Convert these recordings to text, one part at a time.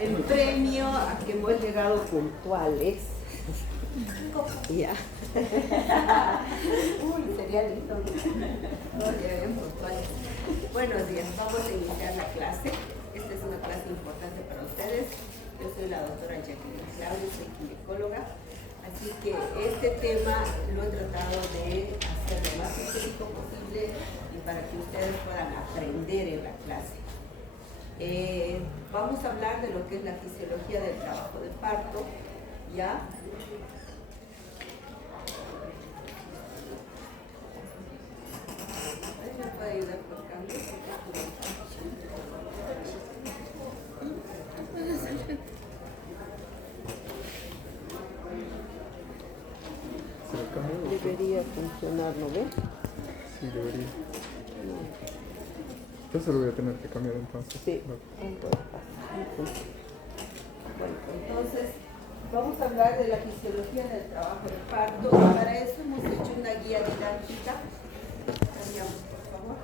El premio a que hemos llegado puntuales. Ya. Uy, sería lindo. No, llegarían puntuales. Buenos días, vamos a iniciar la clase. Esta es una clase importante para ustedes. Yo soy la doctora Jacqueline Claudio, soy ginecóloga. Así que este tema lo he tratado de hacer lo más específico posible y para que ustedes puedan aprender en la clase. Vamos a hablar de lo que es la fisiología del trabajo de parto, ¿ya? ¿Me puede ayudar por cambio? Debería funcionar, ¿no ve? Sí, debería. Entonces lo voy a tener que cambiar entonces. Sí. Bueno, entonces vamos a hablar de la fisiología del trabajo de parto y para eso hemos hecho una guía didáctica. Cambiamos, por favor.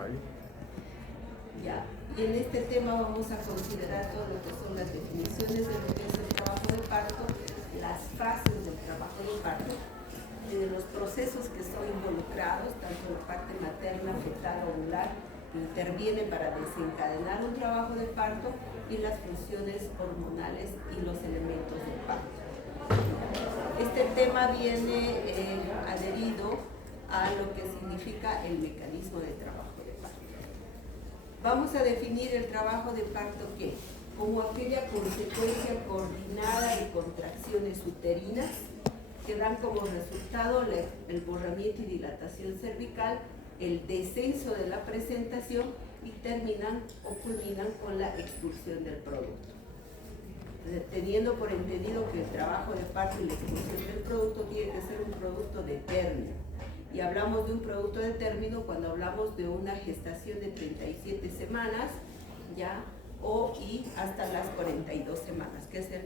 Ahí. Ya. Y en este tema vamos a considerar todo lo que son las definiciones de lo que es el trabajo de parto, las fases del trabajo de parto, de los procesos que son involucrados, tanto la parte materna, fetal, ovular, que intervienen para desencadenar un trabajo de parto, y las funciones hormonales y los elementos del parto. Este tema viene adherido a lo que significa el mecanismo de trabajo de parto. Vamos a definir el trabajo de parto ¿qué? Como aquella consecuencia coordinada de contracciones uterinas que dan como resultado el borramiento y dilatación cervical, el descenso de la presentación y terminan o culminan con la expulsión del producto. Teniendo por entendido que el trabajo de parto y la expulsión del producto tiene que ser un producto de término. Y hablamos de un producto de término cuando hablamos de una gestación de 37 semanas, ¿ya? Y hasta las 42 semanas, que es el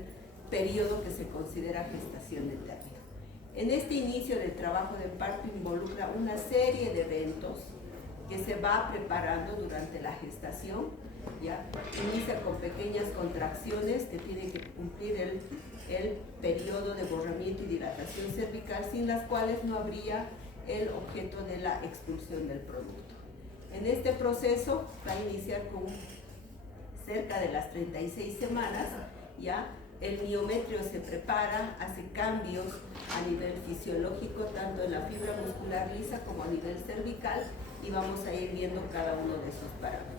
periodo que se considera gestación de término. En este inicio del trabajo de parto involucra una serie de eventos que se va preparando durante la gestación, ¿ya? Inicia con pequeñas contracciones que tienen que cumplir el periodo de borramiento y dilatación cervical, sin las cuales no habría el objeto de la expulsión del producto. En este proceso va a iniciar con cerca de las 36 semanas, ¿ya? El miometrio se prepara, hace cambios a nivel fisiológico, tanto en la fibra muscular lisa como a nivel cervical, y vamos a ir viendo cada uno de esos parámetros.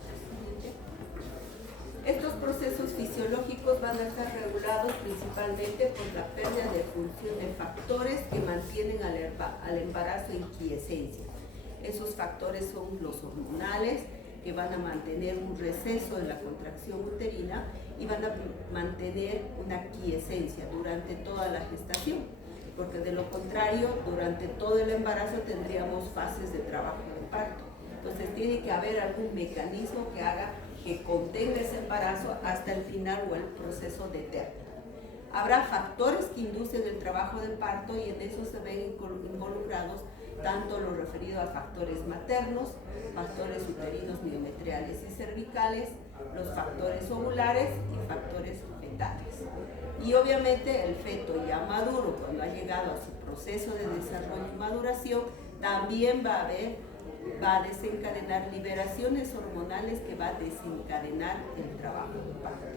Estos procesos fisiológicos van a estar regulados principalmente por la pérdida de función de factores que mantienen al embarazo en quiescencia. Esos factores son los hormonales, que van a mantener un receso en la contracción uterina y van a mantener una quiescencia durante toda la gestación. porque de lo contrario, durante todo el embarazo tendríamos fases de trabajo de parto. Entonces tiene que haber algún mecanismo que haga que contenga ese embarazo hasta el final o el proceso de término. Habrá factores que inducen el trabajo de parto y en eso se ven involucrados tanto lo referido a factores maternos, factores uterinos, miometriales y cervicales, los factores ovulares y factores fetales. Y obviamente el feto ya maduro, cuando ha llegado a su proceso de desarrollo y maduración, también va a desencadenar liberaciones hormonales que va a desencadenar el trabajo de parto.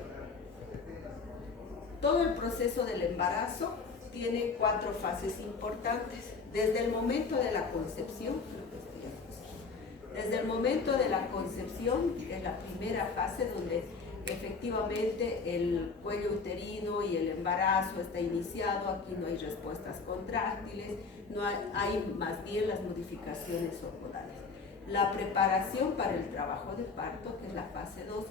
Todo el proceso del embarazo tiene 4 fases importantes. Desde el momento de la concepción, que es la primera fase donde efectivamente el cuello uterino y el embarazo está iniciado, aquí no hay respuestas contráctiles, no hay más bien las modificaciones hormonales. La preparación para el trabajo de parto, que es la fase 2,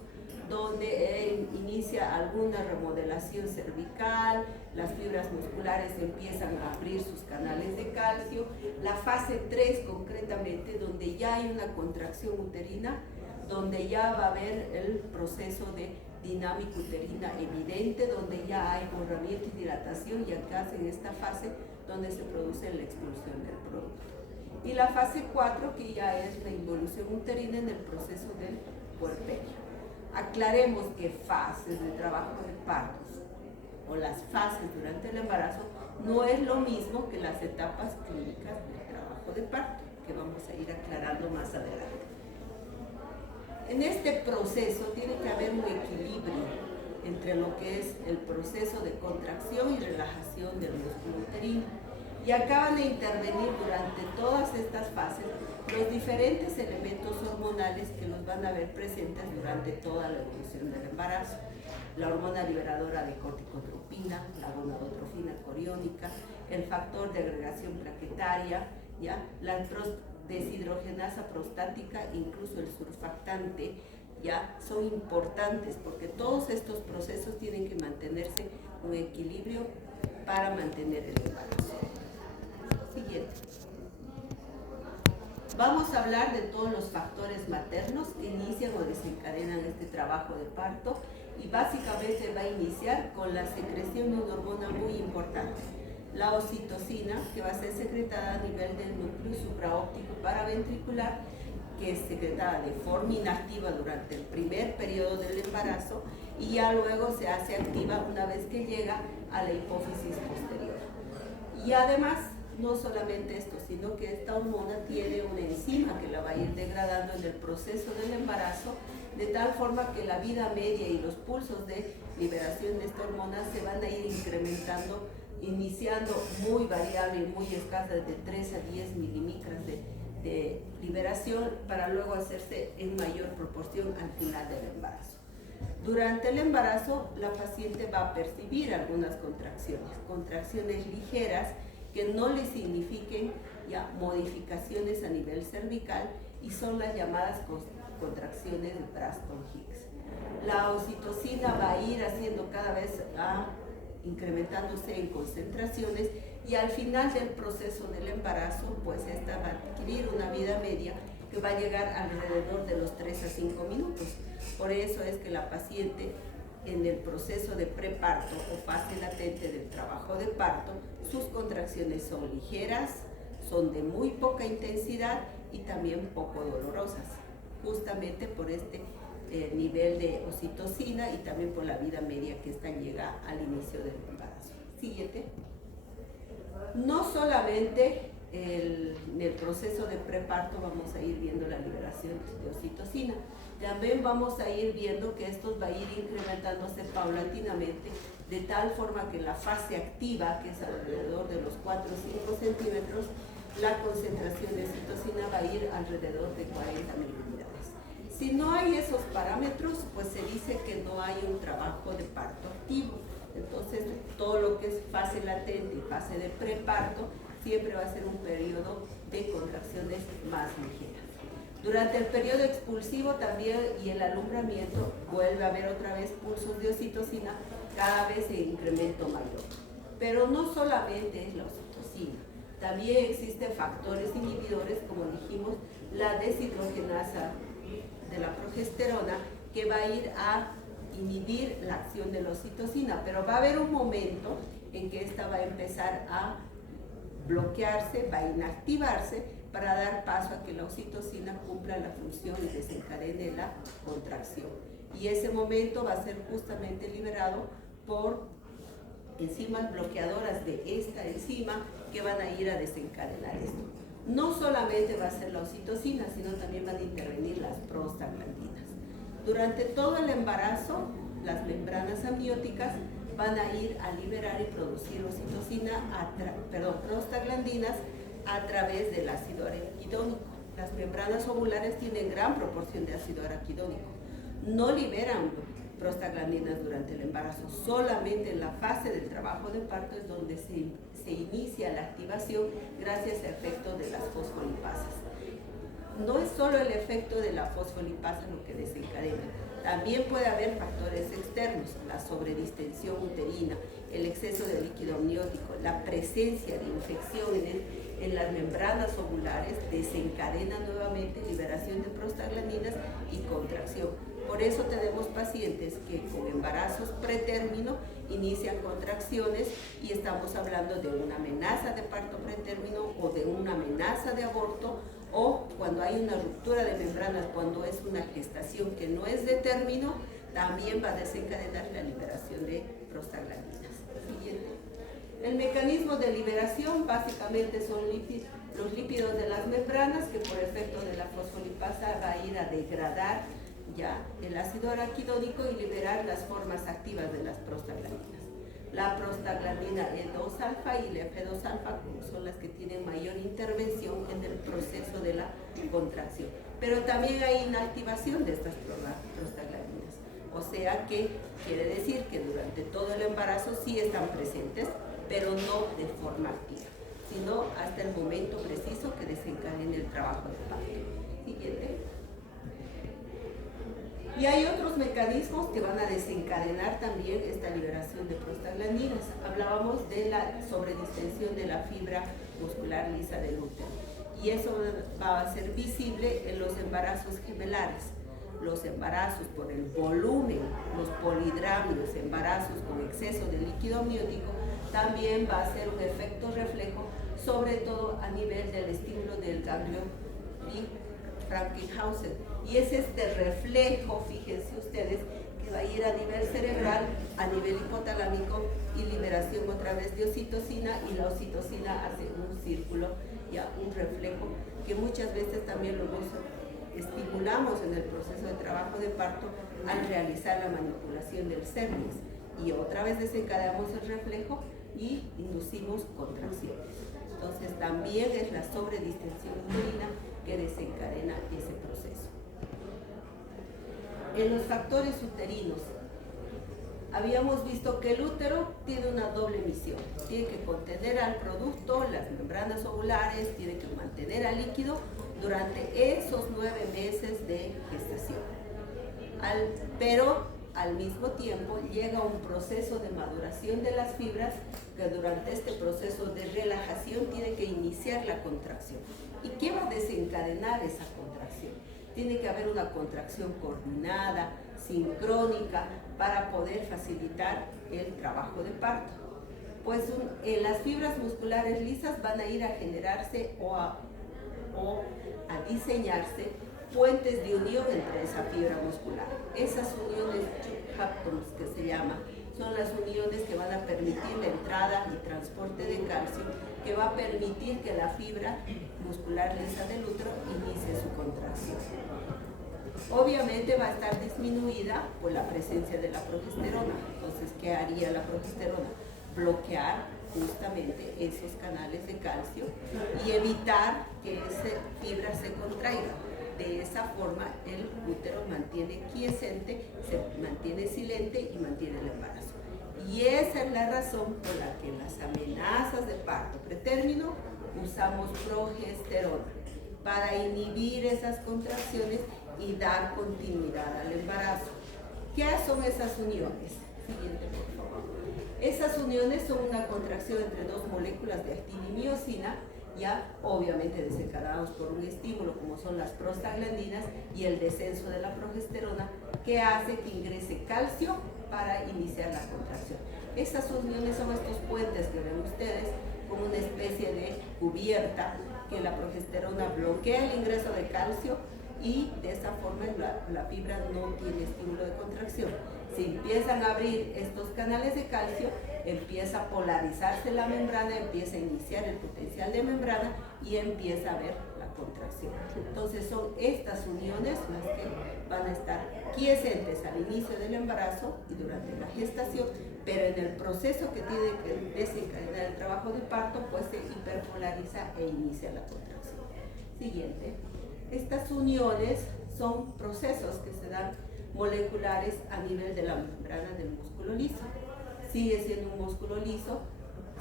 donde inicia alguna remodelación cervical, las fibras musculares empiezan a abrir sus canales de calcio. La fase 3 concretamente, donde ya hay una contracción uterina, donde ya va a haber el proceso de dinámica uterina evidente, donde ya hay borramiento y dilatación, y acá en esta fase donde se produce la expulsión del producto. Y la fase 4, que ya es la involución uterina en el proceso del puerperio. Aclaremos que fases de trabajo de partos o las fases durante el embarazo no es lo mismo que las etapas clínicas del trabajo de parto, que vamos a ir aclarando más adelante. En este proceso tiene que haber un equilibrio entre lo que es el proceso de contracción y relajación del músculo uterino. Y acá van a intervenir durante todas estas fases los diferentes elementos hormonales que nos van a ver presentes durante toda la evolución del embarazo. La hormona liberadora de corticotropina, la gonadotrofina coriónica, el factor de agregación plaquetaria, ¿ya? La deshidrogenasa prostática, incluso el surfactante, ya son importantes porque todos estos procesos tienen que mantenerse en equilibrio para mantener el embarazo. Siguiente. Vamos a hablar de todos los factores maternos que inician o desencadenan este trabajo de parto, y básicamente va a iniciar con la secreción de una hormona muy importante, la oxitocina, que va a ser secretada a nivel del núcleo supraóptico paraventricular, que es secretada de forma inactiva durante el primer periodo del embarazo y ya luego se hace activa una vez que llega a la hipófisis posterior. Y además, no solamente esto, sino que esta hormona tiene una enzima que la va a ir degradando en el proceso del embarazo, de tal forma que la vida media y los pulsos de liberación de esta hormona se van a ir incrementando, iniciando muy variable y muy escasa, de 3 a 10 milímetros de liberación, para luego hacerse en mayor proporción al final del embarazo. Durante el embarazo, la paciente va a percibir algunas contracciones ligeras que no le signifiquen ya modificaciones a nivel cervical, y son las llamadas contracciones de Braxton-Hicks. La oxitocina va a ir haciendo cada vez incrementándose en concentraciones, y al final del proceso del embarazo, pues esta va a adquirir una vida media que va a llegar alrededor de los 3 a 5 minutos. Por eso es que la paciente en el proceso de preparto o fase latente del trabajo de parto, sus contracciones son ligeras, son de muy poca intensidad y también poco dolorosas, justamente por este nivel de oxitocina y también por la vida media que esta llega al inicio del embarazo. Siguiente. No solamente en el proceso de preparto vamos a ir viendo la liberación de oxitocina, también vamos a ir viendo que esto va a ir incrementándose paulatinamente, de tal forma que en la fase activa, que es alrededor de los 4 o 5 centímetros, la concentración de oxitocina va a ir alrededor de 40 miliunidades. Si no hay esos parámetros, pues se dice que no hay un trabajo de parto activo. Entonces, todo lo que es fase latente y fase de preparto siempre va a ser un periodo de contracciones más ligeras. Durante el periodo expulsivo también y el alumbramiento vuelve a haber otra vez pulsos de oxitocina, cada vez en incremento mayor. Pero no solamente es la oxitocina. oxitocina. También existen factores inhibidores, como dijimos, la deshidrogenasa de la progesterona, que va a ir a inhibir la acción de la oxitocina, pero va a haber un momento en que esta va a empezar a bloquearse, va a inactivarse para dar paso a que la oxitocina cumpla la función y desencadene la contracción. Y ese momento va a ser justamente liberado por enzimas bloqueadoras de esta enzima que van a ir a desencadenar esto. No solamente va a ser la oxitocina, sino también van a intervenir las prostaglandinas. Durante todo el embarazo, las membranas amnióticas van a ir a liberar y producir prostaglandinas a través del ácido araquidónico. Las membranas ovulares tienen gran proporción de ácido araquidónico. No liberan prostaglandinas durante el embarazo, solamente en la fase del trabajo de parto es donde se inicia la activación gracias al efecto de las fosfolipasas. No es solo el efecto de la fosfolipasa lo que desencadena, también puede haber factores externos, la sobredistensión uterina, el exceso de líquido amniótico, la presencia de infección en las membranas ovulares desencadena nuevamente liberación de prostaglandinas y contracción. Por eso tenemos pacientes que con embarazos pretérmino inician contracciones y estamos hablando de una amenaza de parto pretérmino o de una amenaza de aborto, o cuando hay una ruptura de membranas, cuando es una gestación que no es de término, también va a desencadenar la liberación de prostaglandinas. Siguiente. El mecanismo de liberación básicamente son los lípidos de las membranas que por efecto de la fosfolipasa va a ir a degradar ya el ácido araquidónico y liberar las formas activas de las prostaglandinas. La prostaglandina E2-alfa y la F2-alfa son las que tienen mayor intervención en el proceso de la contracción. Pero también hay inactivación de estas prostaglandinas. O sea que quiere decir que durante todo el embarazo sí están presentes, pero no de forma activa, sino hasta el momento preciso que desencadene el trabajo de parto. Siguiente. Y hay otros mecanismos que van a desencadenar también esta liberación de prostaglandinas. Hablábamos de la sobredistensión de la fibra muscular lisa del útero. Y eso va a ser visible en los embarazos gemelares. Los embarazos por el volumen, los polidramios, embarazos con exceso de líquido amniótico, también va a ser un efecto reflejo, sobre todo a nivel del estímulo del ganglio Frankenhausen. Y es este reflejo, fíjense ustedes, que va a ir a nivel cerebral, a nivel hipotalámico y liberación otra vez de oxitocina, y la oxitocina hace un círculo, ya un reflejo que muchas veces también lo estimulamos en el proceso de trabajo de parto al realizar la manipulación del cervix, y otra vez desencadenamos el reflejo y inducimos contracciones. Entonces también es la sobredistensión uterina que desencadena ese proceso. En los factores uterinos, habíamos visto que el útero tiene una doble misión. Tiene que contener al producto, las membranas ovulares, tiene que mantener al líquido durante esos 9 meses de gestación. Pero al mismo tiempo llega un proceso de maduración de las fibras que durante este proceso de relajación tiene que iniciar la contracción. ¿Y qué va a desencadenar esa contracción? Tiene que haber una contracción coordinada, sincrónica, para poder facilitar el trabajo de parto. Pues las fibras musculares lisas van a ir a generarse o a diseñarse puentes de unión entre esa fibra muscular. Esas uniones Haptons, que se llama, son las uniones que van a permitir la entrada y transporte de calcio, que va a permitir que la fibra muscular lisa del útero inicie su contracción. Obviamente va a estar disminuida por la presencia de la progesterona. Entonces, ¿qué haría la progesterona? Bloquear justamente esos canales de calcio y evitar que esa fibra se contraiga. De esa forma el útero mantiene quiescente, se mantiene silente y mantiene el embarazo. Y esa es la razón por la que en las amenazas de parto pretérmino usamos progesterona, para inhibir esas contracciones y dar continuidad al embarazo. ¿Qué son esas uniones? Siguiente, por favor. Esas uniones son una contracción entre dos moléculas de actina y miosina, ya obviamente desencadenados por un estímulo como son las prostaglandinas y el descenso de la progesterona, que hace que ingrese calcio para iniciar la contracción. Esas uniones son estos puentes que ven ustedes, como una especie de cubierta que la progesterona bloquea el ingreso de calcio y de esta forma la fibra no tiene estímulo de contracción. Si empiezan a abrir estos canales de calcio, empieza a polarizarse la membrana, empieza a iniciar el potencial de membrana y empieza a haber la contracción. Entonces son estas uniones las que van a estar quiescentes al inicio del embarazo y durante la gestación, pero en el proceso que tiene que desencadenar el trabajo de parto, pues se hiperpolariza e inicia la contracción. Siguiente. Estas uniones son procesos que se dan moleculares a nivel de la membrana del músculo liso. Sigue siendo un músculo liso,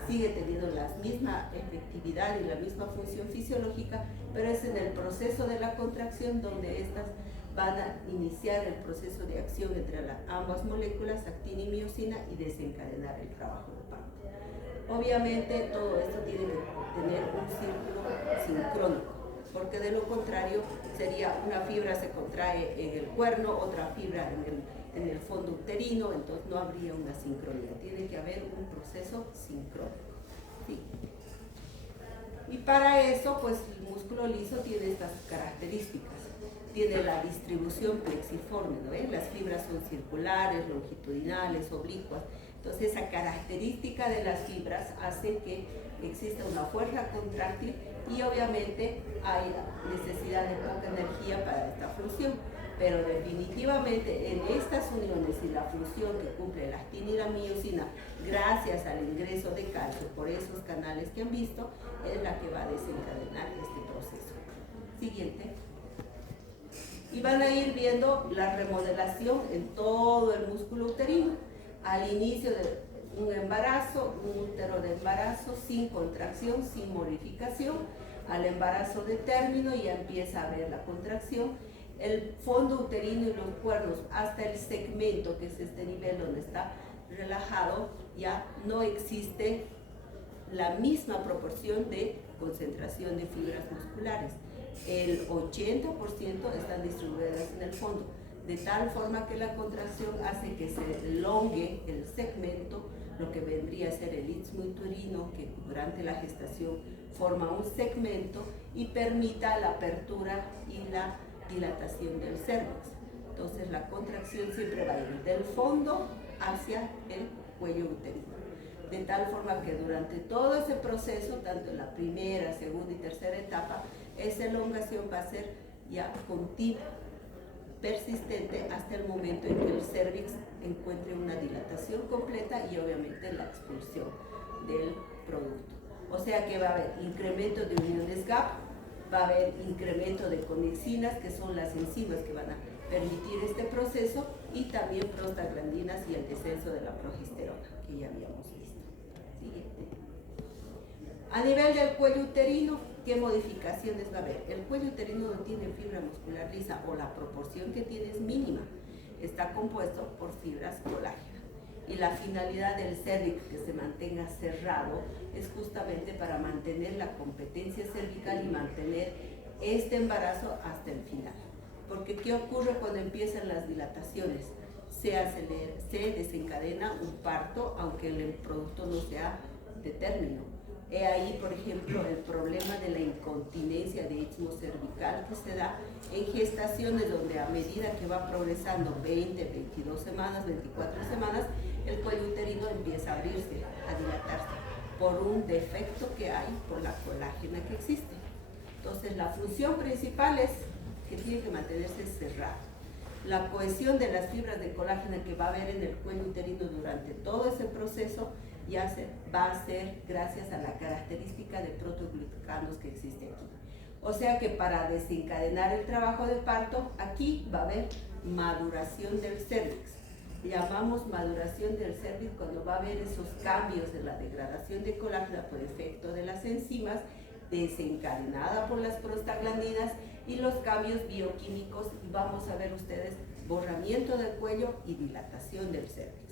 sigue teniendo la misma efectividad y la misma función fisiológica, pero es en el proceso de la contracción donde estas van a iniciar el proceso de acción entre ambas moléculas, actina y miosina, y desencadenar el trabajo de parto. Obviamente todo esto tiene que tener un círculo sincrónico, porque de lo contrario sería una fibra se contrae en el cuerno, otra fibra en el fondo uterino, entonces no habría una sincronía, tiene que haber un proceso sincrónico. ¿Sí? Y para eso, pues el músculo liso tiene estas características, tiene la distribución plexiforme, ¿no? Las fibras son circulares, longitudinales, oblicuas, entonces esa característica de las fibras hace que exista una fuerza contráctil y obviamente hay necesidad de poca energía para esta función, pero definitivamente en estas uniones y la función que cumple la actina y la miosina gracias al ingreso de calcio por esos canales que han visto es la que va a desencadenar este proceso. Siguiente. Y van a ir viendo la remodelación en todo el músculo uterino al inicio de un embarazo, un útero de embarazo sin contracción, sin modificación. Al embarazo de término ya empieza a haber la contracción. El fondo uterino y los cuernos hasta el segmento, que es este nivel donde está relajado, ya no existe la misma proporción de concentración de fibras musculares. El 80% están distribuidas en el fondo, de tal forma que la contracción hace que se elongue el segmento, lo que vendría a ser el istmo uterino, que durante la gestación forma un segmento y permita la apertura y la dilatación del cérvix. Entonces la contracción siempre va a ir del fondo hacia el cuello uterino, de tal forma que durante todo ese proceso, tanto en la primera, segunda y tercera etapa, esa elongación va a ser ya continua, persistente hasta el momento en que el cérvix encuentre una dilatación completa y obviamente la expulsión del producto. O sea que va a haber incremento de uniones GAP, va a haber incremento de conexinas, que son las enzimas que van a permitir este proceso, y también prostaglandinas y el descenso de la progesterona, que ya habíamos visto. Siguiente. A nivel del cuello uterino, ¿qué modificaciones va a haber? El cuello uterino no tiene fibra muscular lisa, o la proporción que tiene es mínima. Está compuesto por fibras colágenas. Y la finalidad del cérvix, que se mantenga cerrado, es justamente para mantener la competencia cervical y mantener este embarazo hasta el final. Porque ¿qué ocurre cuando empiezan las dilataciones? Se desencadena un parto, aunque el producto no sea de término. He ahí, por ejemplo, el problema de la incontinencia de istmo cervical que se da en gestaciones donde a medida que va progresando 20, 22 semanas, 24 semanas, el cuello uterino empieza a abrirse, a dilatarse, por un defecto que hay por la colágena que existe. Entonces, la función principal es que tiene que mantenerse cerrado. La cohesión de las fibras de colágeno que va a haber en el cuello uterino durante todo ese proceso va a ser gracias a la característica de proteoglicanos que existe aquí. O sea que para desencadenar el trabajo de parto, aquí va a haber maduración del cérvix. Llamamos maduración del cérvix cuando va a haber esos cambios en la degradación de colágeno por efecto de las enzimas, desencadenada por las prostaglandinas, y los cambios bioquímicos, y vamos a ver ustedes borramiento del cuello y dilatación del cérvix.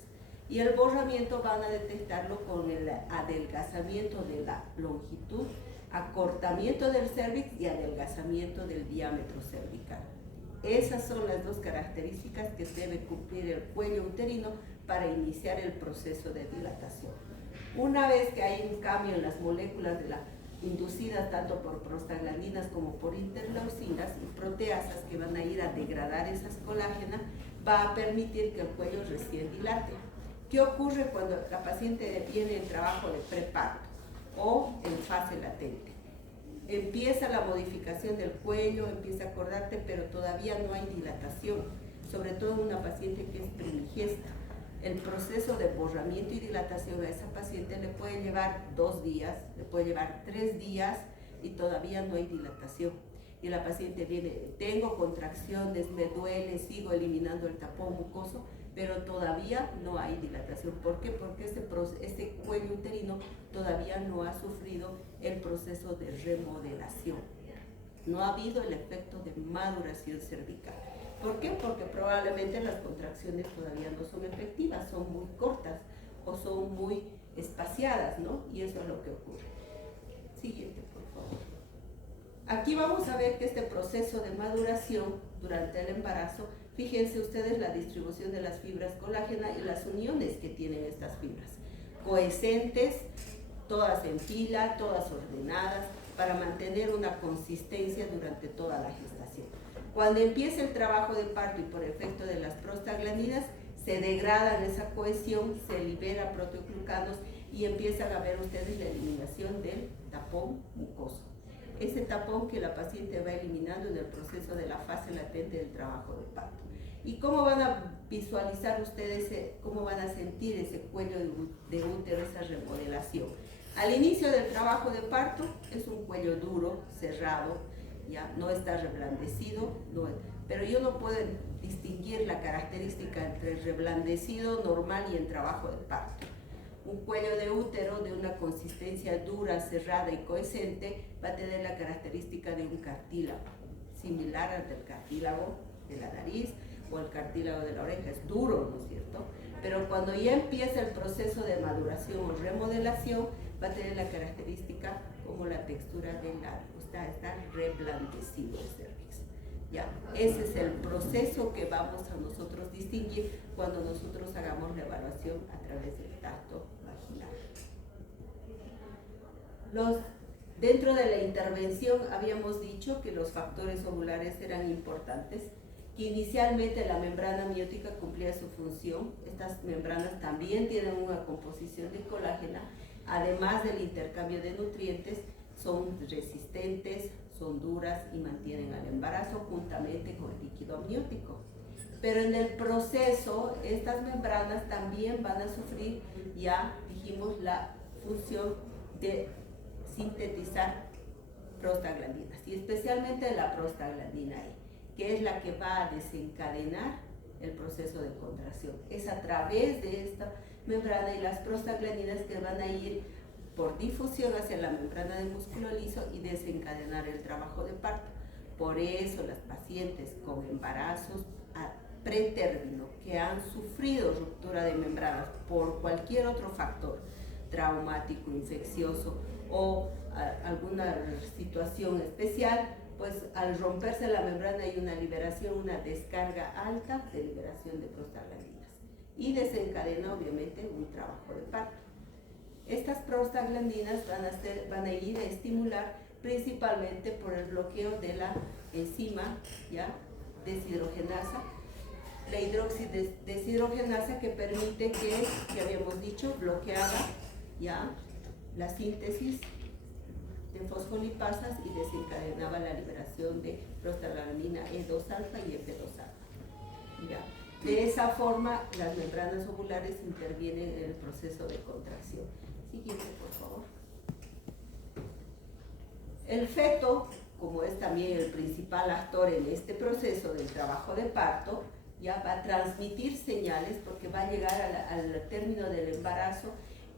Y el borramiento van a detectarlo con el adelgazamiento de la longitud, acortamiento del cérvix y adelgazamiento del diámetro cervical. Esas son las dos características que debe cumplir el cuello uterino para iniciar el proceso de dilatación. Una vez que hay un cambio en las moléculas inducidas tanto por prostaglandinas como por interleucinas y proteasas que van a ir a degradar esas colágenas, va a permitir que el cuello recién dilate. ¿Qué ocurre cuando la paciente viene en trabajo de preparto o en fase latente? Empieza la modificación del cuello, empieza a acordarte, pero todavía no hay dilatación, sobre todo en una paciente que es primigesta. El proceso de borramiento y dilatación a esa paciente le puede llevar 2 días, le puede llevar 3 días y todavía no hay dilatación. Y la paciente viene, tengo contracciones, me duele, sigo eliminando el tapón mucoso, pero todavía no hay dilatación. ¿Por qué? Porque este cuello uterino todavía no ha sufrido el proceso de remodelación. No ha habido el efecto de maduración cervical. ¿Por qué? Porque probablemente las contracciones todavía no son efectivas, son muy cortas o son muy espaciadas, ¿no? Y eso es lo que ocurre. Siguiente, por favor. Aquí vamos a ver que este proceso de maduración durante el embarazo, fíjense ustedes la distribución de las fibras colágena y las uniones que tienen estas fibras. Coescentes, todas en fila, todas ordenadas, para mantener una consistencia durante toda la gestación. Cuando empieza el trabajo de parto y por efecto de las prostaglandinas, se degradan esa cohesión, se libera proteoglucanos y empiezan a ver ustedes la eliminación del tapón mucoso. Ese tapón que la paciente va eliminando en el proceso de la fase latente del trabajo de parto. ¿Y cómo van a visualizar ustedes, cómo van a sentir ese cuello de útero, esa remodelación? Al inicio del trabajo de parto es un cuello duro, cerrado, ya no está reblandecido, pero yo no puedo distinguir la característica entre reblandecido, normal y en trabajo de parto. Un cuello de útero de una consistencia dura, cerrada y coescente va a tener la característica de un cartílago, similar al del cartílago de la nariz o el cartílago de la oreja. Es duro, ¿no es cierto? Pero cuando ya empieza el proceso de maduración o remodelación, va a tener la característica como la textura del labio, está reblandecido el cervix. ¿Ya? Ese es el proceso que vamos a nosotros distinguir cuando nosotros hagamos la evaluación a través del tacto vaginal. Dentro de la intervención habíamos dicho que los factores ovulares eran importantes, que inicialmente la membrana amniótica cumplía su función. Estas membranas también tienen una composición de colágeno, además del intercambio de nutrientes, son resistentes, son duras y mantienen al embarazo juntamente con el líquido amniótico. Pero en el proceso, estas membranas también van a sufrir, ya dijimos, la función de sintetizar prostaglandinas, y especialmente la prostaglandina E, que es la que va a desencadenar el proceso de contracción. Es a través de esta membrana y las prostaglandinas que van a ir por difusión hacia la membrana del músculo liso y desencadenar el trabajo de parto. Por eso las pacientes con embarazos a pretérmino que han sufrido ruptura de membranas por cualquier otro factor traumático, infeccioso o alguna situación especial, pues al romperse la membrana hay una liberación, una descarga alta de liberación de prostaglandinas y desencadena obviamente un trabajo de parto. Estas prostaglandinas van a ir a estimular principalmente por el bloqueo de la enzima, ¿ya?, deshidrogenasa, la hidroxideshidrogenasa, que permite que habíamos dicho, bloqueaba, ¿ya?, la síntesis de fosfolipasas y desencadenaba la liberación de prostaglandina E2-alfa y F2-alfa. ¿Ya? De esa forma, las membranas ovulares intervienen en el proceso de contracción. Siguiente, por favor. El feto, como es también el principal actor en este proceso del trabajo de parto, ya va a transmitir señales porque va a llegar al término del embarazo,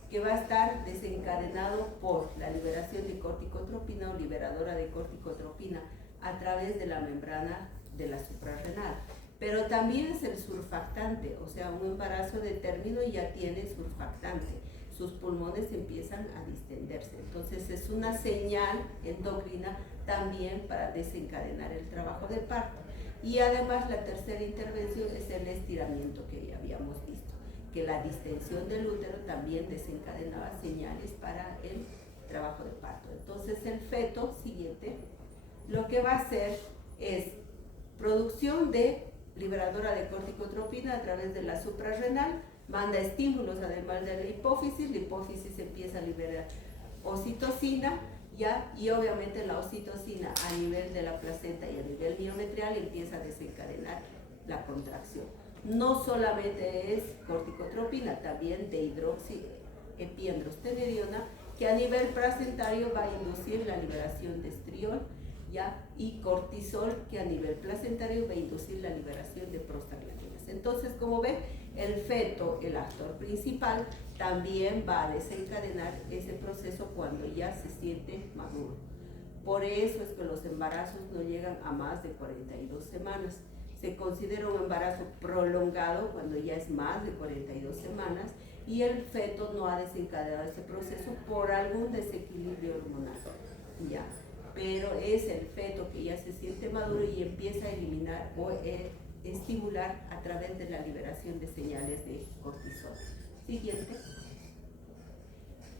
que va a estar desencadenado por la liberación de corticotropina o liberadora de corticotropina a través de la membrana de la suprarrenal. pero también es el surfactante, o sea, un embarazo de término ya tiene surfactante, sus pulmones empiezan a distenderse, entonces es una señal endocrina también para desencadenar el trabajo de parto. Y además la tercera intervención es el estiramiento que ya habíamos visto, que la distensión del útero también desencadenaba señales para el trabajo de parto. Entonces el feto siguiente lo que va a hacer es producción de liberadora de corticotropina a través de la suprarrenal, manda estímulos además de la hipófisis empieza a liberar oxitocina, ¿ya? Y obviamente la oxitocina a nivel de la placenta y a nivel miometrial empieza a desencadenar la contracción. No solamente es corticotropina, también de hidroxiepiandrostenediona, que a nivel placentario va a inducir la liberación de estriol, ¿ya? Y cortisol, que a nivel placentario va a inducir la liberación de prostaglandinas. Entonces, como ven, el feto, el actor principal, también va a desencadenar ese proceso cuando ya se siente maduro. Por eso es que los embarazos no llegan a más de 42 semanas. Se considera un embarazo prolongado cuando ya es más de 42 semanas y el feto no ha desencadenado ese proceso por algún desequilibrio hormonal, ¿ya? Pero es el feto que ya se siente maduro y empieza a eliminar o estimular a través de la liberación de señales de cortisol. Siguiente.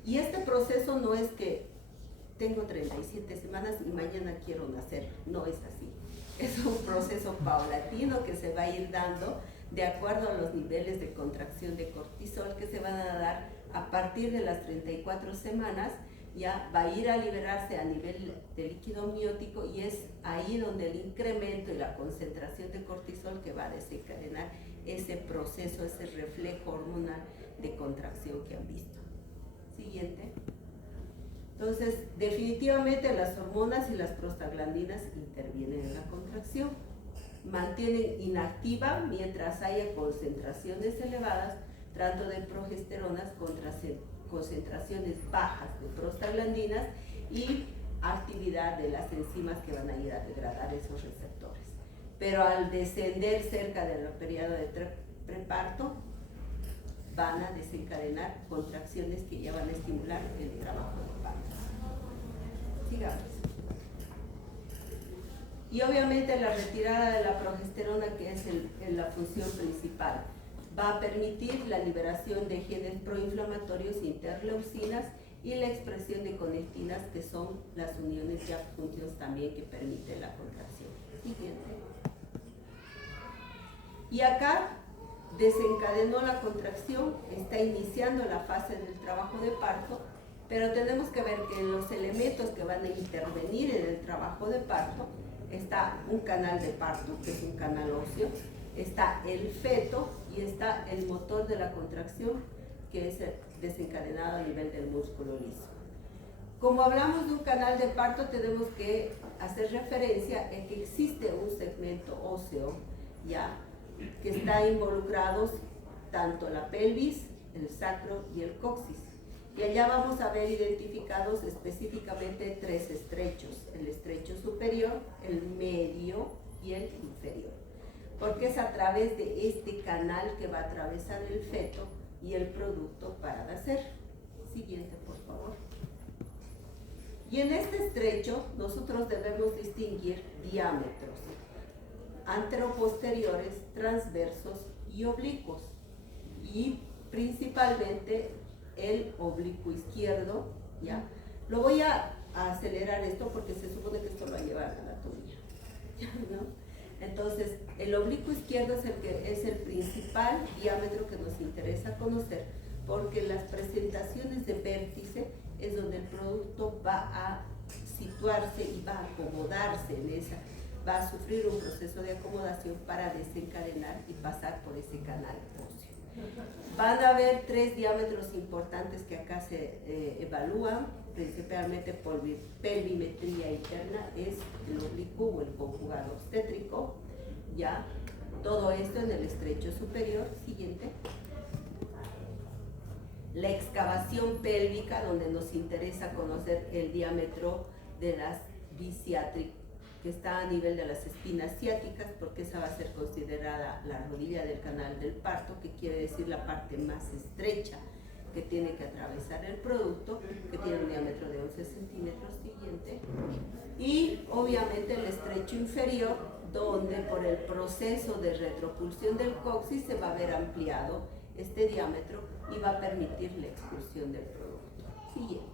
Y este proceso no es que tengo 37 semanas y mañana quiero nacer, no es así. Es un proceso paulatino que se va a ir dando de acuerdo a los niveles de contracción de cortisol que se van a dar a partir de las 34 semanas. Ya va a ir a liberarse a nivel de líquido amniótico y es ahí donde el incremento y la concentración de cortisol que va a desencadenar ese proceso, ese reflejo hormonal de contracción que han visto. Siguiente. Entonces, definitivamente las hormonas y las prostaglandinas intervienen en la contracción, mantienen inactiva mientras haya concentraciones elevadas, tanto de progesteronas contra concentraciones bajas de prostaglandinas y actividad de las enzimas que van a ir a degradar esos receptores. Pero al descender cerca del periodo de preparto, van a desencadenar contracciones que ya van a estimular el trabajo de parto. Sigamos. Y obviamente la retirada de la progesterona, que es la función principal, va a permitir la liberación de genes proinflamatorios, interleucinas y la expresión de conectinas, que son las uniones de adjuntos también que permiten la contracción. Siguiente. Y acá desencadenó la contracción, está iniciando la fase del trabajo de parto, pero tenemos que ver que en los elementos que van a intervenir en el trabajo de parto está un canal de parto, que es un canal óseo, está el feto y está el motor de la contracción, que es desencadenado a nivel del músculo liso. Como hablamos de un canal de parto, tenemos que hacer referencia en que existe un segmento óseo, ¿ya?, que está involucrados tanto la pelvis, el sacro y el coxis. Y allá vamos a ver identificados específicamente tres estrechos: el estrecho superior, el medio y el inferior, porque es a través de este canal que va a atravesar el feto y el producto para nacer. Siguiente, por favor. Y en este estrecho nosotros debemos distinguir diámetros anteroposteriores, transversos y oblicuos, y principalmente el oblicuo izquierdo, ¿ya? Lo voy a acelerar esto porque se supone que esto lo lleva a la anatomía, ¿no? Entonces, el oblicuo izquierdo es el principal diámetro que nos interesa conocer, porque las presentaciones de vértice es donde el producto va a situarse y va a acomodarse en esa, va a sufrir un proceso de acomodación para desencadenar y pasar por ese canal óseo. Van a haber tres diámetros importantes que acá se evalúan, principalmente por pelvimetría interna, es el oblicuo o el conjugado obstétrico, ya, todo esto en el estrecho superior. Siguiente. La excavación pélvica, donde nos interesa conocer el diámetro de las que está a nivel de las espinas ciáticas, porque esa va a ser considerada la rodilla del canal del parto, que quiere decir la parte más estrecha que tiene que atravesar el producto, que tiene un diámetro de 11 centímetros siguiente, y obviamente el estrecho inferior, donde por el proceso de retropulsión del coxis se va a ver ampliado este diámetro y va a permitir la expulsión del producto. Siguiente.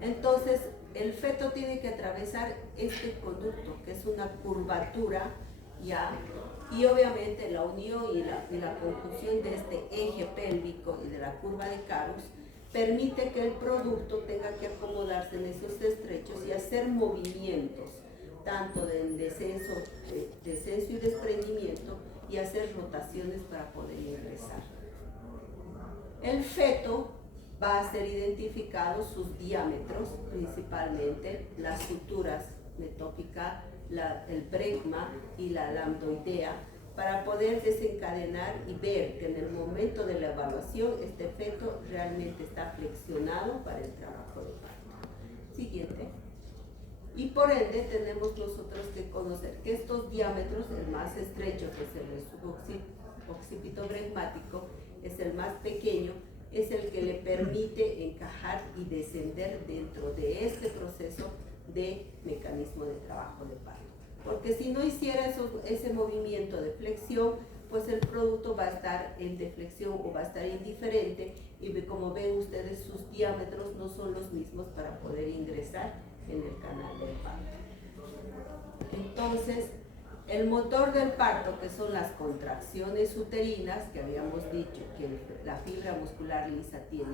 Entonces, el feto tiene que atravesar este conducto, que es una curvatura, ¿ya? Y obviamente la unión y la conjunción de este eje pélvico y de la curva de Carus permite que el producto tenga que acomodarse en esos estrechos y hacer movimientos, tanto de descenso y desprendimiento, y hacer rotaciones para poder ingresar. El feto va a ser identificado sus diámetros, principalmente las suturas metópica, el bregma y la lambdoidea, para poder desencadenar y ver que en el momento de la evaluación este feto realmente está flexionado para el trabajo de parto. Siguiente. Y por ende tenemos nosotros que conocer que estos diámetros, el más estrecho, que es el occipito bregmático, es el más pequeño, es el que le permite encajar y descender dentro de este proceso de mecanismo de trabajo de parto. Porque si no hiciera ese movimiento de flexión, pues el producto va a estar en deflexión o va a estar indiferente, y como ven ustedes, sus diámetros no son los mismos para poder ingresar en el canal del parto. Entonces, el motor del parto, que son las contracciones uterinas, que habíamos dicho que la fibra muscular lisa tiene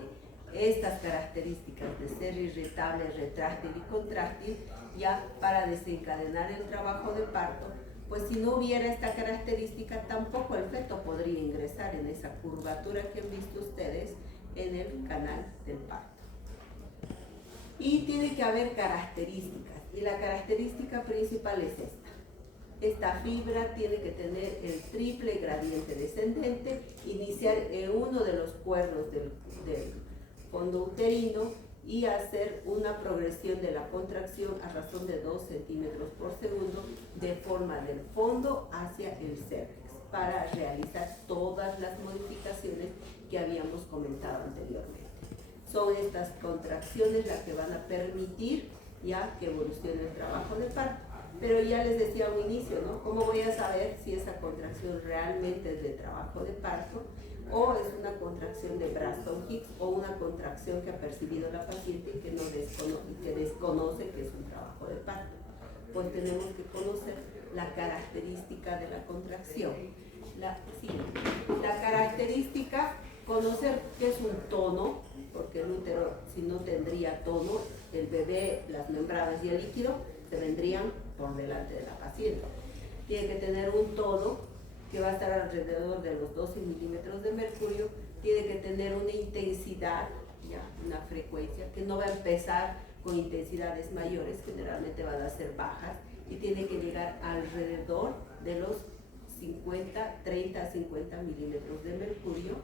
estas características de ser irritable, retráctil y contráctil, ya para desencadenar el trabajo de parto, pues si no hubiera esta característica, tampoco el feto podría ingresar en esa curvatura que han visto ustedes en el canal del parto. Y tiene que haber características, y la característica principal es esta. Esta fibra tiene que tener el triple gradiente descendente, iniciar en uno de los cuernos del fondo uterino y hacer una progresión de la contracción a razón de 2 centímetros por segundo de forma del fondo hacia el cérvix, para realizar todas las modificaciones que habíamos comentado anteriormente. Son estas contracciones las que van a permitir ya que evolucione el trabajo de parto. Pero ya les decía a un inicio, ¿no? ¿Cómo voy a saber si esa contracción realmente es de trabajo de parto o es una contracción de Braxton Hicks o una contracción que ha percibido la paciente y que desconoce que es un trabajo de parto? Pues tenemos que conocer la característica de la contracción. La característica, conocer qué es un tono, porque el útero, si no tendría tono, el bebé, las membranas y el líquido se vendrían por delante de la paciente. Tiene que tener un tono que va a estar alrededor de los 12 milímetros de mercurio, tiene que tener una intensidad, ¿ya? Una frecuencia, que no va a empezar con intensidades mayores, generalmente van a ser bajas, y tiene que llegar alrededor de los 30 a 50 milímetros de mercurio,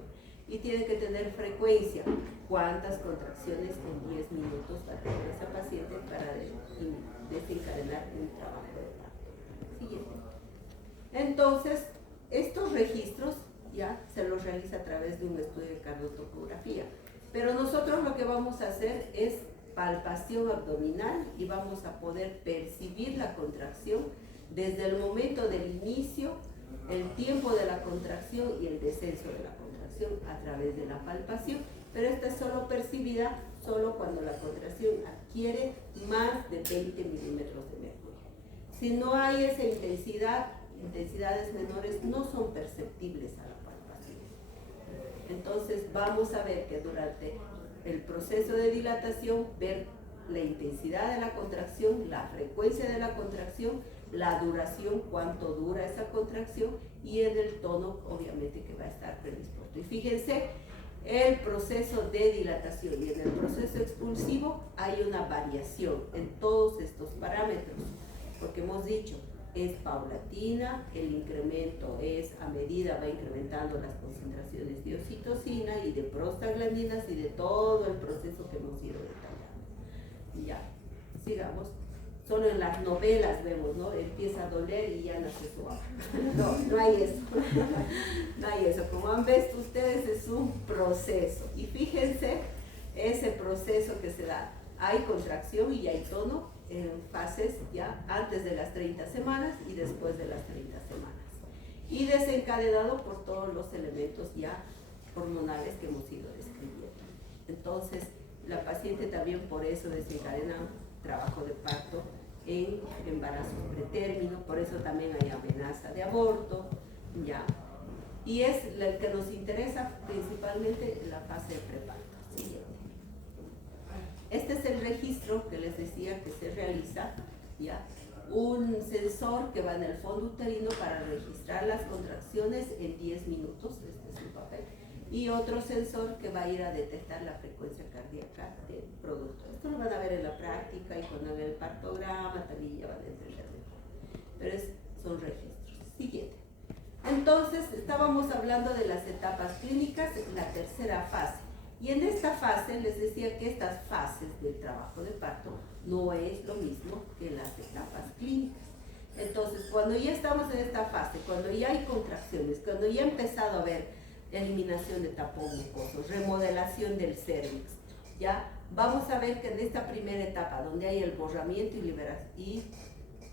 y tiene que tener frecuencia, cuántas contracciones en 10 minutos va a tener esa paciente para desencadenar un trabajo de parto. Siguiente. Entonces, estos registros ya se los realiza a través de un estudio de cardiotocografía, pero nosotros lo que vamos a hacer es palpación abdominal y vamos a poder percibir la contracción desde el momento del inicio, el tiempo de la contracción y el descenso de la contracción a través de la palpación, pero esta es solo percibida solo cuando la contracción adquiere más de 20 milímetros de mercurio. Si no hay esa intensidad, intensidades menores no son perceptibles a la palpación. Entonces vamos a ver que durante el proceso de dilatación, ver la intensidad de la contracción, la frecuencia de la contracción, la duración, cuánto dura esa contracción, y en el tono obviamente que va a estar predispuesto. Y fíjense, el proceso de dilatación y en el proceso expulsivo hay una variación en todos estos parámetros, porque hemos dicho, es paulatina, el incremento es a medida va incrementando las concentraciones de oxitocina y de prostaglandinas y de todo el proceso que hemos ido detallando. Ya, sigamos. solo en las novelas vemos, ¿no? Empieza a doler y ya nace su agua. No, no hay eso. No hay eso. Como han visto ustedes, es un proceso. Y fíjense ese proceso que se da. Hay contracción y hay tono en fases ya antes de las 30 semanas y después de las 30 semanas. Y desencadenado por todos los elementos ya hormonales que hemos ido describiendo. Entonces, la paciente también por eso desencadena trabajo de parto en embarazo pretérmino, por eso también hay amenaza de aborto, ya. Y es el que nos interesa principalmente la fase de preparto. Siguiente. Este es el registro que les decía que se realiza, ya. Un sensor que va en el fondo uterino para registrar las contracciones en 10 minutos, este es un papel, y otro sensor que va a ir a detectar la frecuencia cardíaca del producto. Esto lo van a ver en la práctica y cuando vean el partograma también ya van a entender mejor. Pero son registros. Siguiente. Entonces, estábamos hablando de las etapas clínicas, la tercera fase. Y en esta fase les decía que estas fases del trabajo de parto no es lo mismo que las etapas clínicas. Entonces, cuando ya estamos en esta fase, cuando ya hay contracciones, cuando ya ha empezado a haber eliminación de tapón mucoso, remodelación del cérvix, ya vamos a ver que en esta primera etapa, donde hay el borramiento y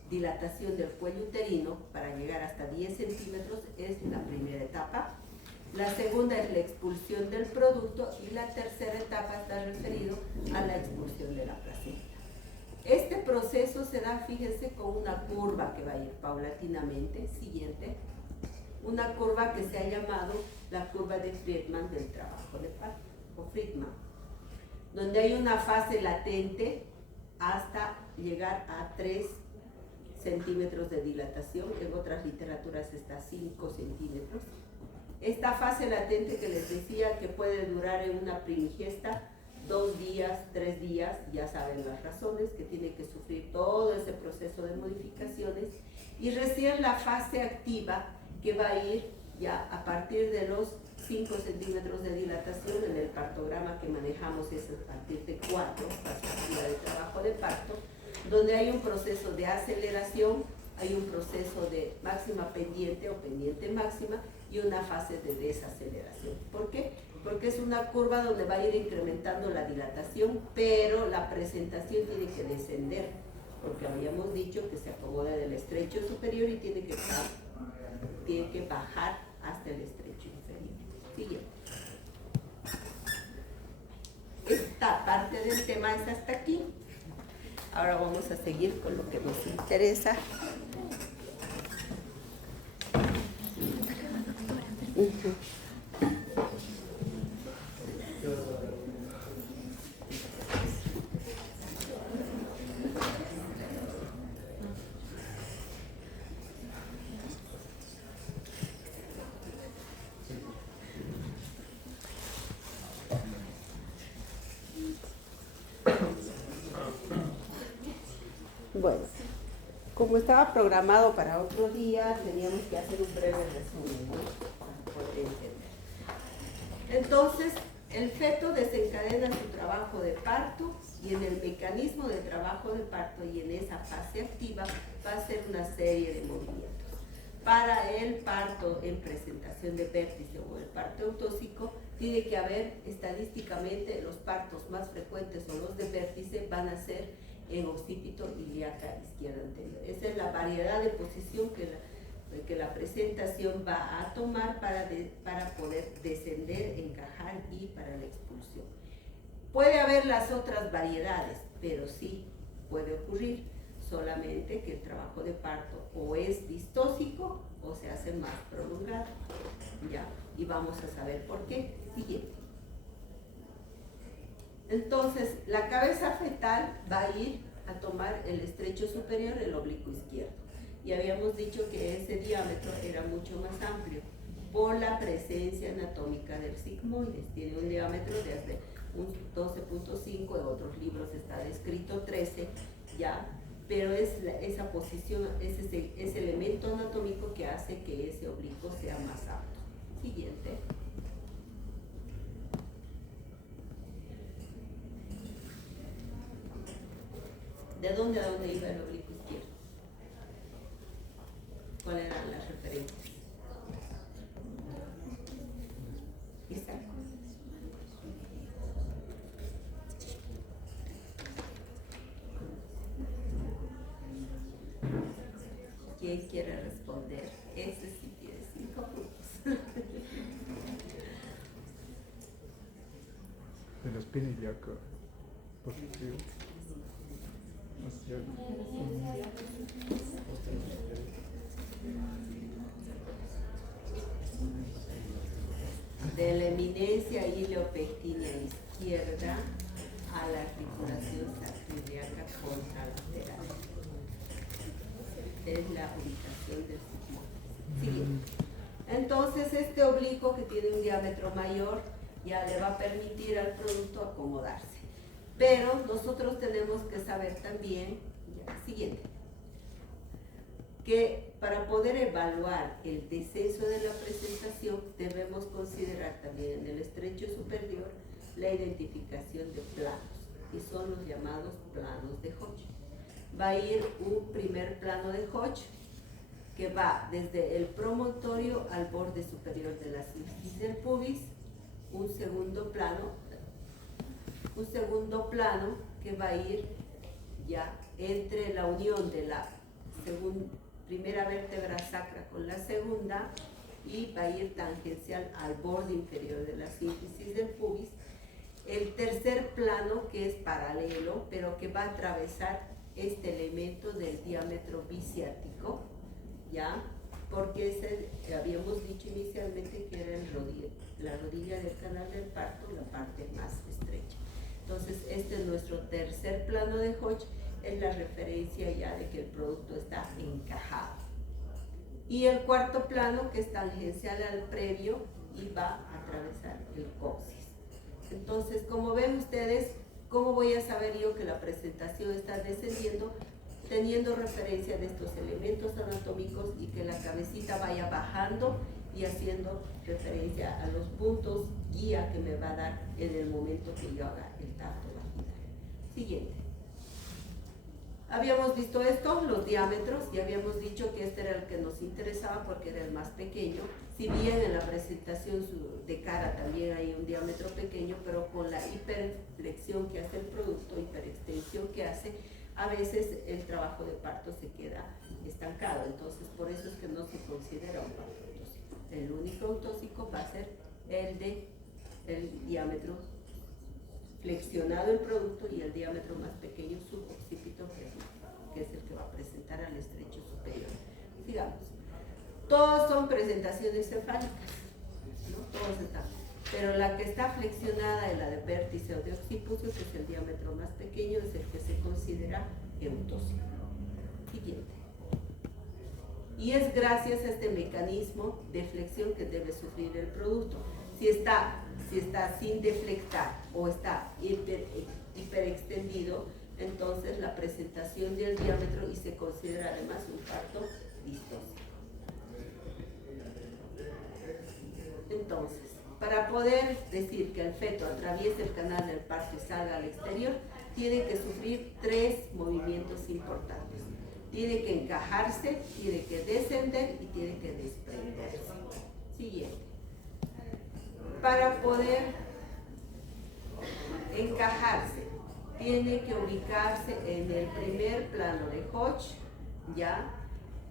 dilatación del cuello uterino para llegar hasta 10 centímetros, es la primera etapa. La segunda es la expulsión del producto y la tercera etapa está referido a la expulsión de la placenta. Este proceso se da, fíjense, con una curva que va a ir paulatinamente. Siguiente. Una curva que se ha llamado la curva de Friedman del trabajo de parto, o Friedman, donde hay una fase latente hasta llegar a 3 centímetros de dilatación, en otras literaturas está 5 centímetros. Esta fase latente que les decía que puede durar en una primigesta 2 días, 3 días, ya saben las razones, que tiene que sufrir todo ese proceso de modificaciones, y recién la fase activa que va a ir ya a partir de los 5 centímetros de dilatación. En el partograma que manejamos es a partir de 4, fase activa de trabajo de parto, donde hay un proceso de aceleración, hay un proceso de máxima pendiente o pendiente máxima y una fase de desaceleración. ¿Por qué? Porque es una curva donde va a ir incrementando la dilatación, pero la presentación tiene que descender, porque habíamos dicho que se acomoda del estrecho superior y tiene que bajar hasta el estrecho inferior. Siguiente. Esta parte del tema es hasta aquí. Ahora vamos a seguir con lo que nos interesa. Bueno, como estaba programado para otro día, teníamos que hacer un breve resumen, ¿no? Para poder entender. Entonces, el feto desencadena su trabajo de parto y en el mecanismo de trabajo de parto y en esa fase activa va a hacer una serie de movimientos. Para el parto en presentación de vértice o el parto eutóxico, tiene que haber estadísticamente los partos más frecuentes o los de vértice van a ser en occipito ilíaca izquierda anterior. Esa es la variedad de posición que la presentación va a tomar para poder descender, encajar y para la expulsión. Puede haber las otras variedades, pero sí puede ocurrir, solamente que el trabajo de parto o es distóxico o se hace más prolongado, ¿ya? Y vamos a saber por qué. Siguiente. Entonces, la cabeza fetal va a ir a tomar el estrecho superior, el oblicuo izquierdo. Y habíamos dicho que ese diámetro era mucho más amplio por la presencia anatómica del sigmoides. Tiene un diámetro de hasta un 12.5, en otros libros está descrito 13, ya, pero es esa posición, es ese elemento anatómico que hace que ese oblicuo sea más alto. Siguiente. ¿De dónde a dónde iba el oblicuo izquierdo? ¿Cuáles eran las referencias? Exacto. ¿Quién quiere responder? Ese sí tiene 5 puntos. De la espina ilíaca positivo hacia de la eminencia ileopectínea izquierda a la articulación sacroiliaca contralateral. Es la ubicación del sigmoide. Siguiente. Entonces, este oblicuo que tiene un diámetro mayor ya le va a permitir al producto acomodarse. Pero nosotros tenemos que saber también, siguiente, que para poder evaluar el descenso de la presentación debemos considerar también en el estrecho superior la identificación de planos, y son los llamados planos de Hodge. Va a ir un primer plano de Hodge que va desde el promontorio al borde superior de la sínfisis del pubis, un segundo plano que va a ir ya entre la unión de la primera vértebra sacra con la segunda, y va a ir tangencial al borde inferior de la sínfisis del pubis. El tercer plano, que es paralelo, pero que va a atravesar este elemento del diámetro biciático, ¿ya? Porque habíamos dicho inicialmente que era la rodilla del canal del parto, la parte más estrecha. Entonces, este es nuestro tercer plano de Hodge, es la referencia ya de que el producto está encajado. Y el cuarto plano, que es tangencial al previo y va a atravesar el coxis. Entonces, como ven ustedes, ¿cómo voy a saber yo que la presentación está descendiendo? Teniendo referencia de estos elementos anatómicos y que la cabecita vaya bajando y haciendo referencia a los puntos guía que me va a dar en el momento que yo haga el tacto vaginal. Siguiente. Habíamos visto esto, los diámetros, y habíamos dicho que este era el que nos interesaba porque era el más pequeño. Si bien en la presentación de cara también hay un diámetro pequeño, pero con la hiperflexión que hace el producto, hiperextensión que hace, a veces el trabajo de parto se queda estancado. Entonces, por eso es que no se considera un parto autóxico. El único autóxico va a ser el diámetro flexionado el producto y el diámetro más pequeño suboccipito, que es el que va a presentar al estrecho superior. Sigamos. Todos son presentaciones cefálicas, ¿no? Todos están. Pero la que está flexionada es la de vértice o de occipucio, que es el diámetro más pequeño, es el que se considera eutóxico. Siguiente. Y es gracias a este mecanismo de flexión que debe sufrir el producto. Si está sin deflectar o está hiperextendido, entonces la presentación del diámetro, y se considera además un parto vistoso. Entonces, para poder decir que el feto atraviese el canal del parto y salga al exterior, tiene que sufrir 3 movimientos importantes. Tiene que encajarse, tiene que descender y tiene que desprenderse. Siguiente. Para poder encajarse, tiene que ubicarse en el primer plano de Hodge, ¿ya?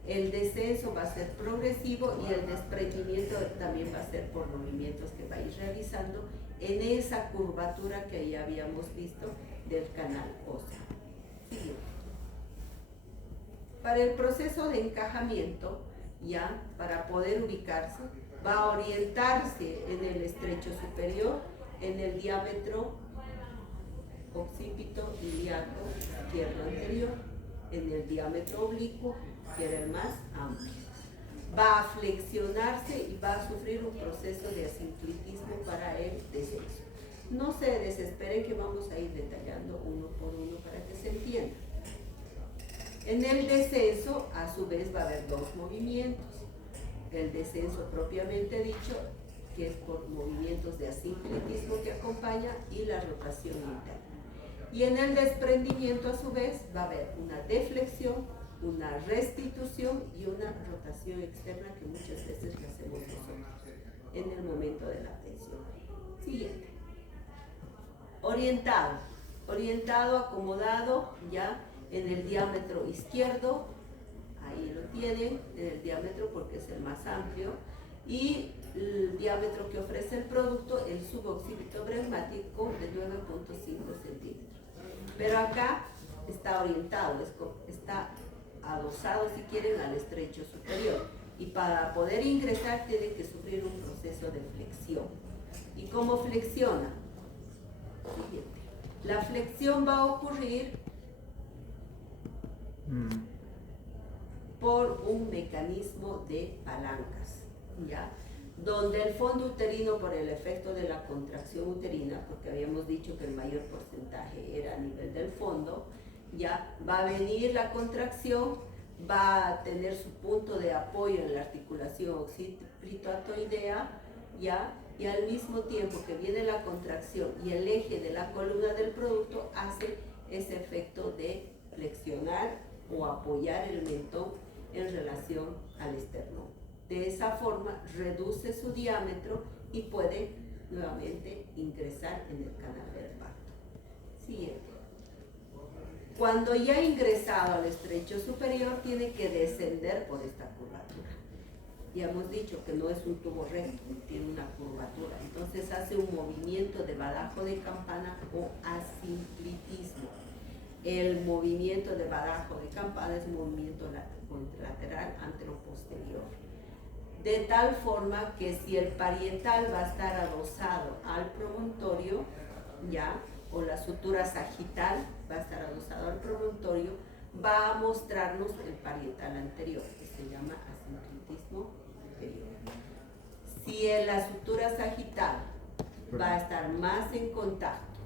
El descenso va a ser progresivo y el desprendimiento también va a ser por movimientos que va a ir realizando en esa curvatura que ya habíamos visto del canal óseo. Siguiente. Para el proceso de encajamiento, ya, para poder ubicarse, va a orientarse en el estrecho superior, en el diámetro occipito ilíaco izquierdo anterior, en el diámetro oblicuo, que era el más amplio. Va a flexionarse y va a sufrir un proceso de asinclitismo para el descenso. No se desesperen, que vamos a ir detallando uno por uno para que se entienda. En el descenso, a su vez, va a haber 2 movimientos. El descenso propiamente dicho, que es por movimientos de asinclitismo que acompaña, y la rotación interna. Y en el desprendimiento, a su vez, va a haber una deflexión, una restitución y una rotación externa que muchas veces la hacemos nosotros en el momento de la tensión. Siguiente. Orientado. Orientado, acomodado ya en el diámetro izquierdo. Ahí lo tienen, en el diámetro porque es el más amplio. Y el diámetro que ofrece el producto, el suboccipito bregmático de 9.5 centímetros. Pero acá está orientado, está adosado, si quieren, al estrecho superior. Y para poder ingresar tiene que sufrir un proceso de flexión. ¿Y cómo flexiona? Siguiente. La flexión va a ocurrir por un mecanismo de palancas, ¿ya? Donde el fondo uterino, por el efecto de la contracción uterina, porque habíamos dicho que el mayor porcentaje era a nivel del fondo, ya va a venir la contracción, va a tener su punto de apoyo en la articulación occipitoatoidea, ya, y al mismo tiempo que viene la contracción y el eje de la columna del producto hace ese efecto de flexionar o apoyar el mentón en relación al esternón. De esa forma reduce su diámetro y puede nuevamente ingresar en el canal del parto. Siguiente. Cuando ya ha ingresado al estrecho superior, tiene que descender por esta curvatura. Ya hemos dicho que no es un tubo recto, tiene una curvatura. Entonces hace un movimiento de badajo de campana o asinclitismo. El movimiento de badajo de campana es un movimiento contralateral anteroposterior. De tal forma que si el parietal va a estar adosado al promontorio, ya, o la sutura sagital va a estar adosado al promontorio, va a mostrarnos el parietal anterior, que se llama asinclitismo anterior. Si la sutura sagital va a estar más en contacto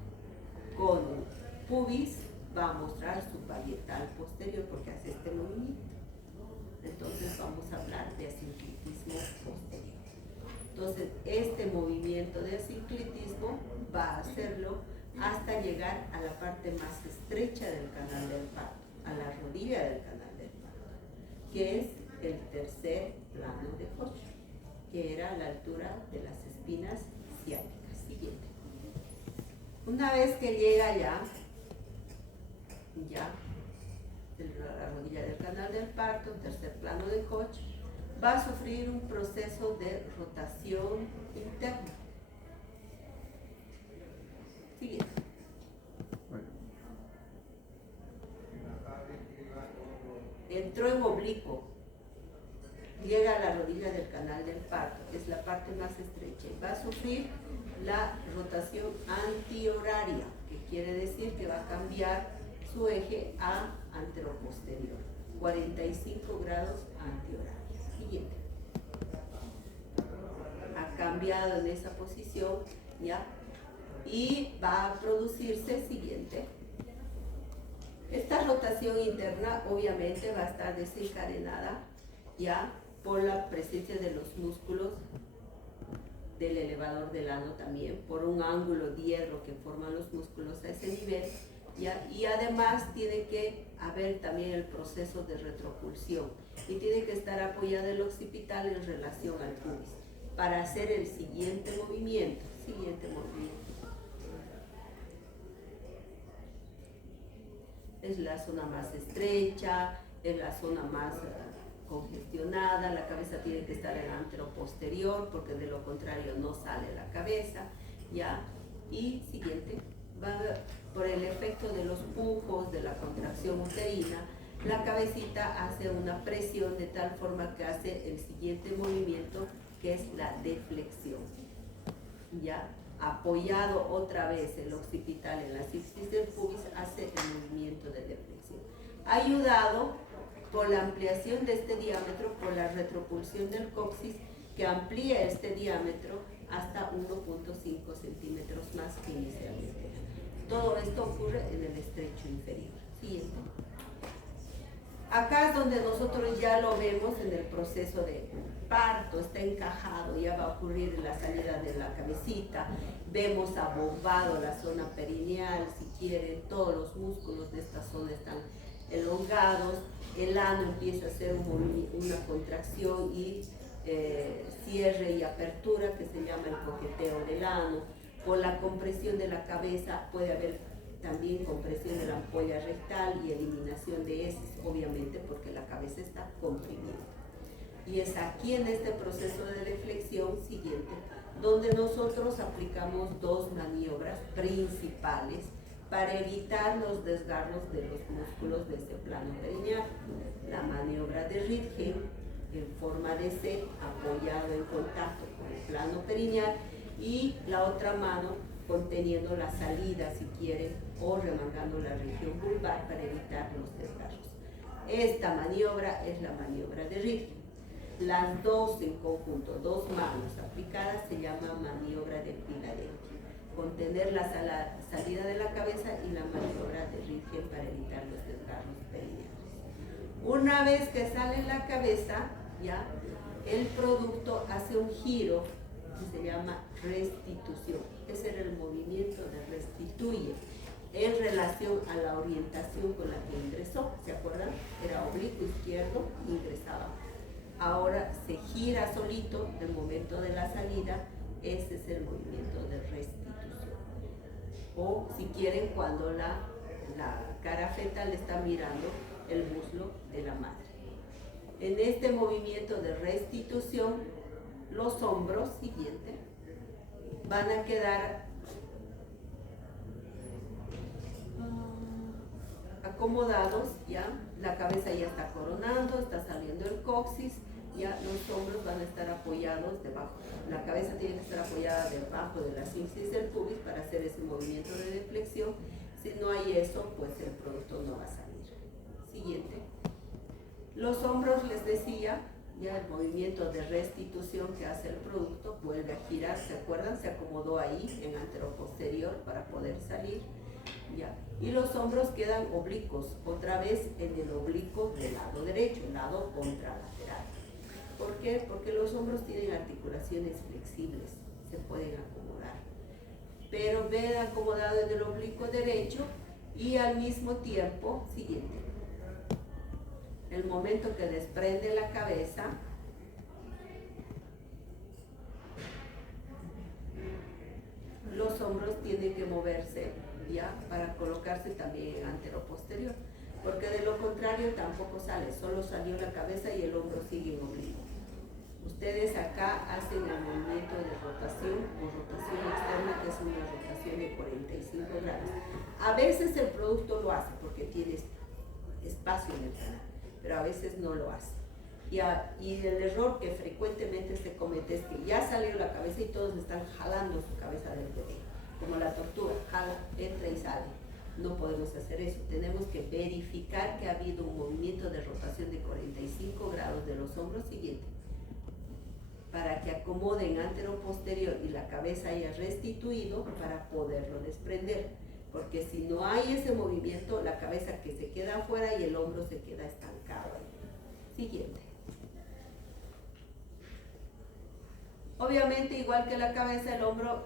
con el pubis, va a mostrar su parietal posterior porque hace este movimiento. Entonces vamos a hablar de asinclitismo posterior. Entonces este movimiento de asinclitismo va a hacerlo hasta llegar a la parte más estrecha del canal del parto, a la rodilla del canal del parto, que es el tercer plano de Koch, que era a la altura de las espinas ciáticas. Siguiente. Una vez que llega ya la rodilla del canal del parto, tercer plano de Koch, va a sufrir un proceso de rotación interna. Siguiente. Entró en oblicuo, llega a la rodilla del canal del parto, que es la parte más estrecha, y va a sufrir la rotación antihoraria, que quiere decir que va a cambiar su eje a anteroposterior, 45 grados antihorarios. Siguiente. Ha cambiado en esa posición, ¿ya? Y va a producirse, siguiente. Esta rotación interna obviamente va a estar desencadenada ya por la presencia de los músculos del elevador del ano también, por un ángulo de hierro que forman los músculos a ese nivel, ¿ya? Y además tiene que haber también el proceso de retropulsión y tiene que estar apoyado el occipital en relación al pubis para hacer el siguiente movimiento. Es la zona más estrecha, es la zona más congestionada, la cabeza tiene que estar en el anteroposterior porque de lo contrario no sale la cabeza, ¿ya? Y siguiente, por el efecto de los pujos, de la contracción uterina, la cabecita hace una presión de tal forma que hace el siguiente movimiento, que es la deflexión, ¿ya? Apoyado otra vez el occipital en la cistis del pubis, hace el movimiento de deflexión. Ayudado por la ampliación de este diámetro, por la retropulsión del coxis, que amplía este diámetro hasta 1.5 centímetros más que inicialmente. Todo esto ocurre en el estrecho inferior. Siguiente. Acá es donde nosotros ya lo vemos en el proceso de parto, está encajado, ya va a ocurrir en la salida de la cabecita, vemos abombado la zona perineal, si quieren, todos los músculos de esta zona están elongados, el ano empieza a hacer una contracción y cierre y apertura que se llama el coqueteo del ano. Con la compresión de la cabeza puede haber también compresión de la ampolla rectal y eliminación de heces, obviamente porque la cabeza está comprimida. Y es aquí en este proceso de deflexión siguiente donde nosotros aplicamos dos maniobras principales para evitar los desgarros de los músculos de este plano perineal. La maniobra de Ritgen en forma de C apoyado en contacto con el plano perineal y la otra mano conteniendo la salida si quieren o remangando la región vulvar para evitar los desgarros. Esta maniobra es la maniobra de Ritgen. Las dos en conjunto, dos manos aplicadas, se llama maniobra de Philadelphia. Contener la salida de la cabeza y la maniobra de Ritgen para evitar los desgarros perineales. Una vez que sale la cabeza, ya el producto hace un giro que se llama restitución. Ese era el movimiento de restituye en relación a la orientación con la que ingresó. ¿Se acuerdan? Era oblicuo izquierdo, ingresaba. Ahora se gira solito el momento de la salida. Ese es el movimiento de restitución. O si quieren, cuando la cara fetal está mirando el muslo de la madre. En este movimiento de restitución, los hombros siguiente van a quedar acomodados, ya la cabeza ya está coronando, está saliendo el coxis, ya los hombros van a estar apoyados debajo, la cabeza tiene que estar apoyada debajo de la sífisis del pubis para hacer ese movimiento de deflexión. Si no hay eso, pues el producto no va a salir. Siguiente. Los hombros, les decía, ya el movimiento de restitución que hace el producto, vuelve a girar, ¿se acuerdan? Se acomodó ahí en anteroposterior para poder salir, ya. Y los hombros quedan oblicuos, otra vez en el oblicuo del lado derecho, el lado contralateral. ¿Por qué? Porque los hombros tienen articulaciones flexibles, se pueden acomodar. Pero ven acomodado en el oblicuo derecho y al mismo tiempo, siguiente. El momento que desprende la cabeza, los hombros tienen que moverse ya para colocarse también en anteroposterior, porque de lo contrario tampoco sale, solo salió la cabeza y el hombro sigue en oblicuo. Ustedes acá hacen el movimiento de rotación o rotación externa, que es una rotación de 45 grados. A veces el producto lo hace porque tiene espacio en el canal, pero a veces no lo hace. Y el error que frecuentemente se comete es que ya salió la cabeza y todos están jalando su cabeza del bebé, como la tortuga, jala, entra y sale. No podemos hacer eso, tenemos que verificar que ha habido un movimiento de rotación de 45 grados de los hombros siguiente, para que acomoden antero-posterior y la cabeza haya restituido para poderlo desprender. Porque si no hay ese movimiento, la cabeza que se queda afuera y el hombro se queda estancado ahí. Siguiente. Obviamente, igual que la cabeza, el hombro,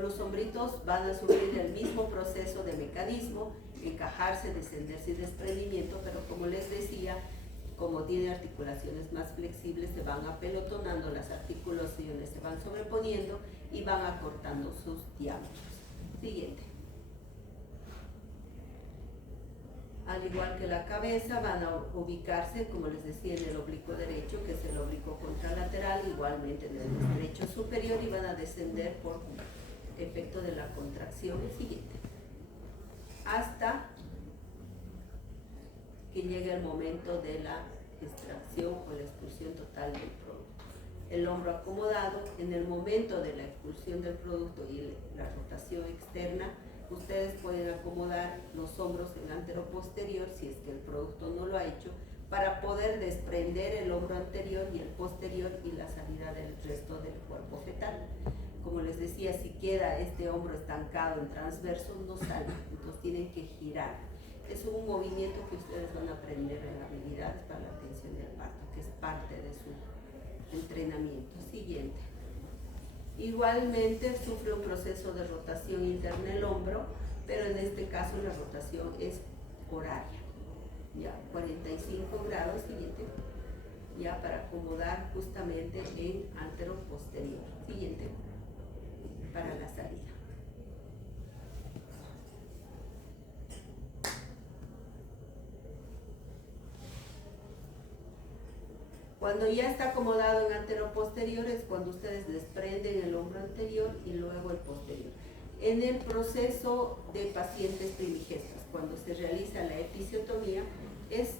los hombritos van a sufrir el mismo proceso de mecanismo, encajarse, descenderse y desprendimiento, pero como les decía, como tiene articulaciones más flexibles, se van apelotonando, las articulaciones se van sobreponiendo y van acortando sus diámetros. Siguiente. Al igual que la cabeza, van a ubicarse, como les decía, en el oblicuo derecho, que es el oblicuo contralateral, igualmente en el estrecho superior, y van a descender por efecto de la contracción siguiente, hasta que llegue el momento de la extracción o la expulsión total del producto. El hombro acomodado, en el momento de la expulsión del producto y la rotación externa, ustedes pueden acomodar los hombros en antero-posterior, si es que el producto no lo ha hecho, para poder desprender el hombro anterior y el posterior y la salida del resto del cuerpo fetal. Como les decía, si queda este hombro estancado en transverso, no sale, entonces tienen que girar. es un movimiento que ustedes van a aprender en habilidades para la atención del parto, que es parte de su entrenamiento. Siguiente. Igualmente sufre un proceso de rotación interna el hombro, pero en este caso la rotación es horaria. Ya, 45 grados, siguiente. Ya, para acomodar justamente en antero-posterior. Siguiente. Para la salida. Cuando ya está acomodado en antero-posterior es cuando ustedes desprenden el hombro anterior y luego el posterior. En el proceso de pacientes primigestas, cuando se realiza la episiotomía, es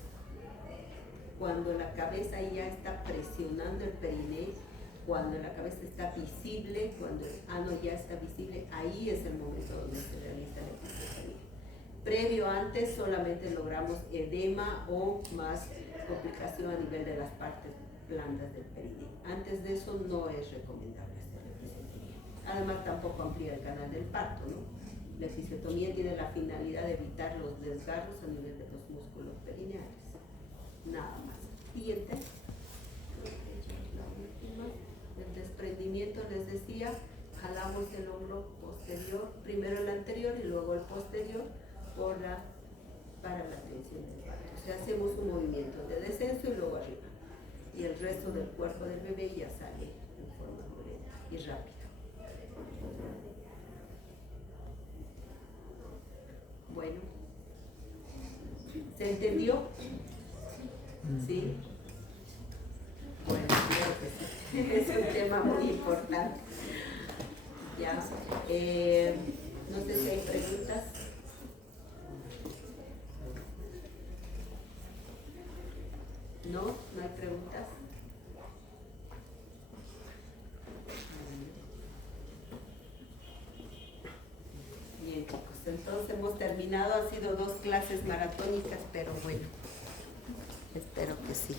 cuando la cabeza ya está presionando el perineo, cuando la cabeza está visible, cuando el ano ya está visible, ahí es el momento donde se realiza la episiotomía. Previo antes solamente logramos edema o más complicación a nivel de las partes blandas del perineo. Antes de eso no es recomendable hacer la episiotomía. Además tampoco amplía el canal del parto, ¿no? La episiotomía tiene la finalidad de evitar los desgarros a nivel de los músculos perineales. Nada más. Siguiente. El desprendimiento, les decía, jalamos el hombro posterior, primero el anterior y luego el posterior para la tensión del parto. O sea, hacemos un movimiento de descenso y luego arriba. Y el resto del cuerpo del bebé ya sale en forma muy lenta y rápida. Bueno, ¿se entendió? ¿Sí? Bueno, creo que sí. Es un tema muy importante. Ya. No sé si hay preguntas. ¿No? ¿No hay preguntas? Bien, chicos, entonces hemos terminado. Han sido 2 clases maratónicas, pero bueno, espero que sí.